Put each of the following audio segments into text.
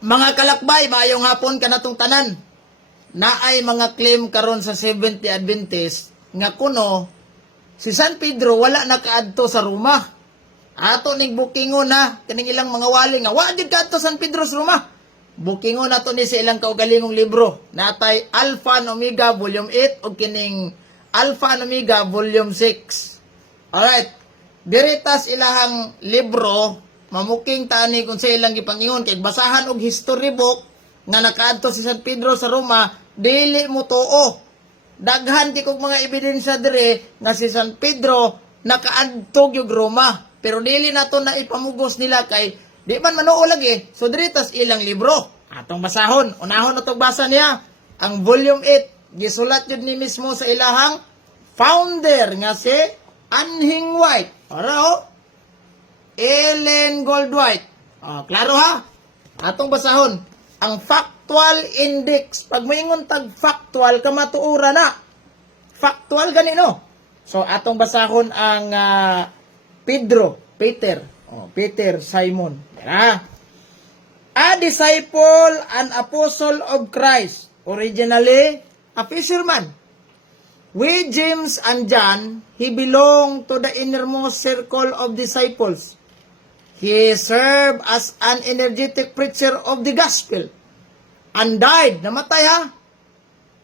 Mga kalakbay, maayong hapon ka natong tanan. Naay mga claim karon sa Seventh-day Adventist nga kuno si San Pedro wala nakaadto sa Roma. Ato ning bukingon na kining ilang mga wali nga wa gid kaadto San Pedro sa Roma. Bukingon nato ni sa ilang kaugalingong libro. Natay Alpha and Omega Volume 8 ug kining Alpha and Omega Volume 6. Alright. Diritas ilahang libro mamuking tani kung sa ilang gipangingon kay basahan og history book nga nakaadto si San Pedro sa Roma, dili mo tuo. Daghan ti kog mga ebidensya dire nga si San Pedro nakaadto gyud Roma, pero dili nato na ipamugos nila kay di man manuo lagi. So diritas ilang libro atong basahon. Unahon atong basa niya ang volume 8, gisulat jud ni mismo sa ilahang founder nga si Anhing White. Ellen Goldwhite. Klaro ha? Atong basahon. Ang factual index. Pag moingon tag factual, kamatuura na. Factual gani no? So, atong basahon ang Peter Simon. A disciple and apostle of Christ. Originally, a fisherman. With James and John, he belonged to the innermost circle of disciples. He served as an energetic preacher of the gospel and died, namatay ha,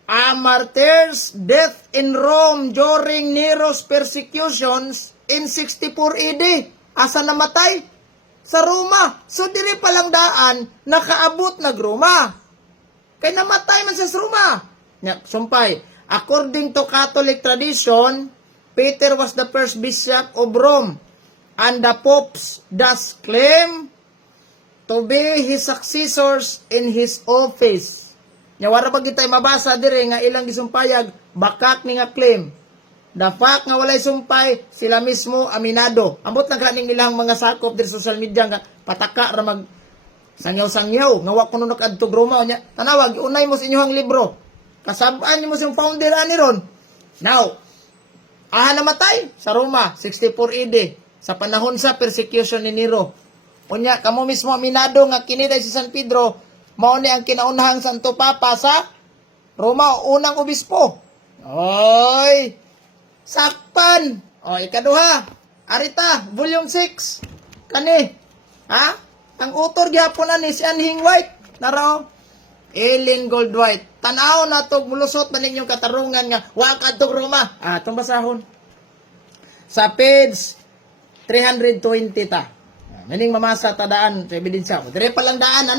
a martyr's death in Rome during Nero's persecutions in 64 AD. Asa namatay? Sa Roma. So, diri palang daan, nakaabot nag-Roma. Kay namatay man sa Roma. Sumpay. According to Catholic tradition, Peter was the first bishop of Rome, and the popes thus claim to be his successors in his office. Wala pa kitay mabasa dire nga ilang gisumpayag, bakak ni nga claim. The fact nga walay sumpay, sila mismo aminado. Ambot na kaning ilang mga sakop dire sa social media nga pataka ra mag sangyaw-sangyaw nga wa kuno nakadtog Roma nya. Tanawag, unay mo sa inyong libro. Kasabaan niyo mo siyang founder ani ron. Now, namatay sa Roma, 64 AD, sa panahon sa persecution ni Nero. Unya, kamo mismo aminado nga kiniday si San Pedro, mao ni ang kinaunahang Santo Papa sa Roma, unang obispo. Oy! Sakpan! Ikaduha. Arita, volume 6. Kani. Ang author gyapon ani si Anhing White. Naro. Ellen Goldwhite. Tanaw na to, mulusot man ninyong katarungan nga, wakad to Roma. Itong basahon. Sa page 320 ta. Maning mamasa tadaan sa ebidensya. Dire palang daan,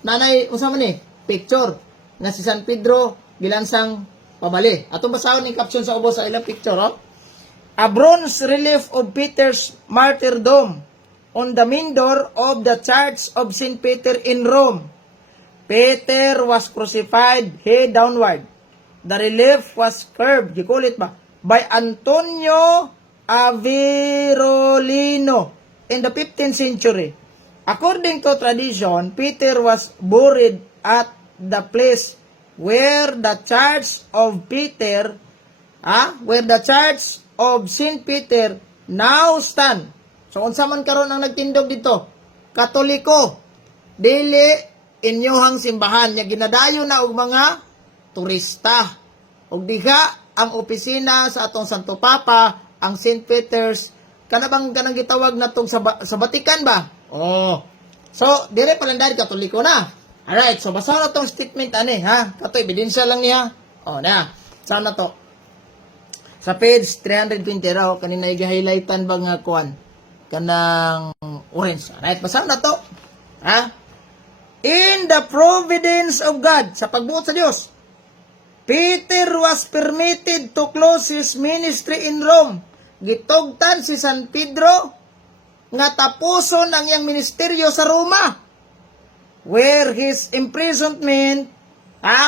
Nanay, usama ni, picture na si San Pedro gilansang pabali. Atong basahon ni caption sa ubos sa ilang picture, A bronze relief of Peter's martyrdom on the main door of the Church of St. Peter in Rome. Peter was crucified head downward. The relief was carved, gikulit ba, by Antonio Averolino in the 15th century. According to tradition, Peter was buried at the place where the Church of Peter, where the Church of St. Peter now stand. So, unsa man karon ang nagtindog dito? Katoliko. Dili inyohang simbahan nya ginadayo na og mga turista. Og diha ang opisina sa atong Santo Papa, ang St. Peter's, kanang gitawag natong sa Vatican ba? So dire palandari Katoliko na. Alright, so basa na tong statement ani Kato ebidensya lang niya. Sana to. Sa page 320 raw kanina i-highlightan ba nga kuan kanang orange. Alright, basa na to. In the providence of God, sa pagbuot sa Dios, Peter was permitted to close his ministry in Rome. Gitugtan si San Pedro nga tapuson ang iyang ministeryo sa Roma, where his imprisonment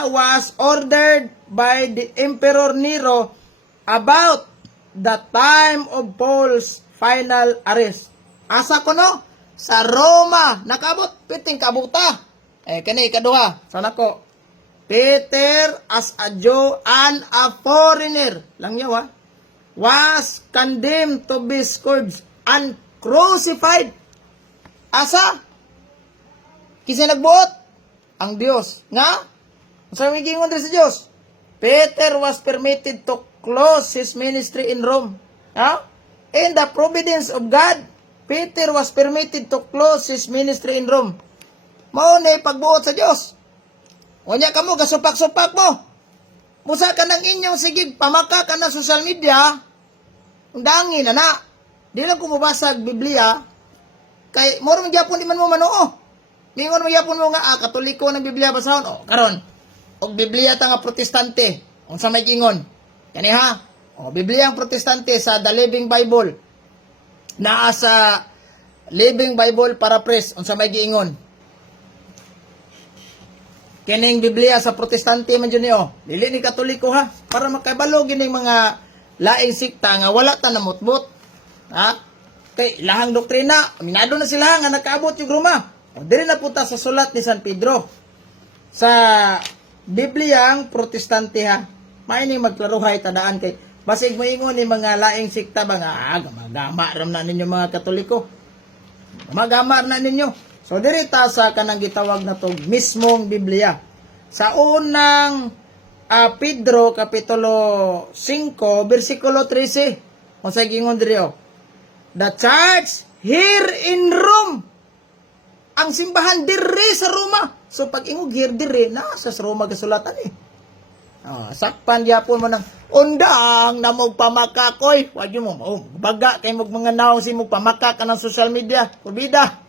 was ordered by the Emperor Nero about the time of Paul's final arrest. Asa ko no? Sa Roma, nakabot, piting kabuta. Kani ikaduha, sana ko. Peter as a Jew and a foreigner, lang yaw was condemned to be scourged and crucified. Asa? Kisa nagbuot? Ang Dios. Nga? Sa may gingon sa Dios. Peter was permitted to close his ministry in Rome. Ha? In the providence of God, Peter was permitted to close his ministry in Rome. Mao na pagbuot sa Dios. Unya kamo gasupak-supak mo. Musa ka ng inyong sigig pamaka ka na social media. Ang dangin na. Di lang kumubasag Biblia. Kay moro man gyapon di man mo manoo. Mingon man gyapon mo nga Katoliko ng Biblia basahon. O karon. Og Biblia ta nga Protestante. Unsa may gingon? Kani ha? O Biblia ang Protestante sa The Living Bible. Naa sa Living Bible Paraphrase. Unsa may giingon? Kining Biblia sa Protestante man dyan niyo. Dili ni Katoliko ha. Para makabalo gining mga laing sikta nga wala ta namutbot. Ha? Kay lahang doktrina, minado na sila nga nakaabot yung Roma. O diri na punta sa sulat ni San Pedro. Sa Biblia ang Protestante ha. Maini magklaruhay tadaan kay basig moingon ni mga laing sikta ba nga gama ram na ninyo mga Katoliko. Magama na ninyo. So, dirita sa kanang gitawag na to mismong Biblia. Sa unang Pedro, Kapitulo 5, versikulo 13. Kung sa gingon diriyo. The church here in Rome. Ang simbahan diri sa Roma. So, pag ingog here diri, nasa Roma kasulatan eh. Sakpan gyapon mo ng undang na mong pamakakoy. Wag mo, baga kay mong mga naong si mong pamaka ka ng social media. Kubida.